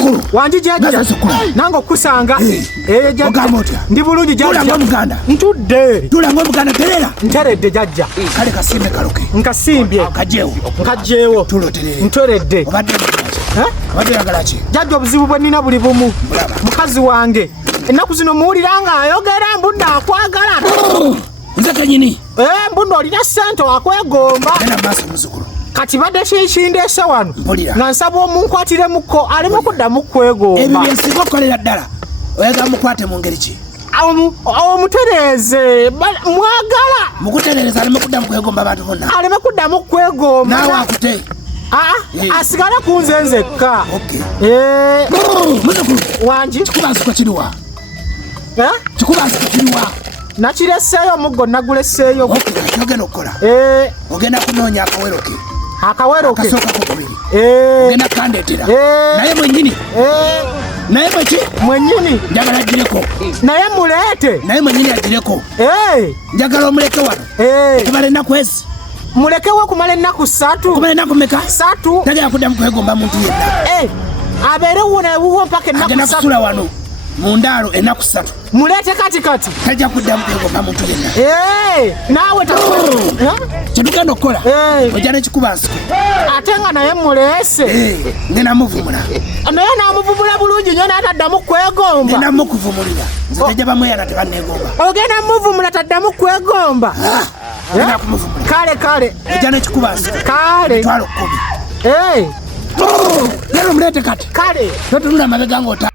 Muzukulu. Wanji jajja. Nango kusanga. Jajja. Ndi bulungi jajja. Tula muganda. Ntudde. Tula muganda terera. Nteredde jajja. Kale kasimbe kaloke. Nkasimbye. Nkajeewo. Tuloterere. Ntoredde. Obadde Obadde yagala ki? Jajja obuzibu bwe nnina buli bumu. Mukazi wange. Ennaku zino muwulira nga ayogera mbunda akwagala. Nze kenyini. Mbunda olina ssente wakwegomba. Genda maaso muzukulu. Kati badde kindeese wano. Nga nsaba omunkwatiremukko aleme kuddamu kwegomba. Ebyo bye nsinga okukolera ddala. Oyagala mukwate mu ngeri ki? Omutereeze mwagala. Mukutereeza aleme kuddamu kwegomba abantu bonna. Aleme kuddamu kwegomba. Naawe akute. Asigala ku nze nzekka. Muzukulu. Wanji. Kikubansiko kiriwa? Kikubansiko kiriwa? Nakireseeyo omuggo naguleseeyo. Ogenda okukola. Ogenda kunoonya akaweroke. Akaweroke. Akasooka kokubiri. Ogenda kandeetera. Naye mwennyini. Naye mweki? Mwennyini. Njagala agireko. Naye muleete. Naye mwennyini agireko. Njagala omuleke wano. Kumala ennaku ezi. Mulekewo kumala ennaku 3. Kumala ennaku mmeka? 3. Tagenda kuddamu kwegomba muntu yenna. Abeere wona ewuwo mpaka ennaku 3. Agenda kusula wano mu ndaalo ennaku 3. Muleete kati. Tajja kuddamu kwegomba muntu yenna. Naawe kyetugenda okukola ojja n'ekikubansiko. Ate nga naye muleese. Ngenda muvumula. Naye naamuvumula bulungi nnyo n'ataddamu kwegomba. Ngenda mukuvumulira. Nze tajja bamweyana tebanneegomba. Ogenda muvumula taddamu kwegomba. Ngenda kumuvumula. Kale. Ojja n'ekikubansiko. Kale. Mitwalo 10. Lero muleete kati. Kale. Totunula amabega ng'ota.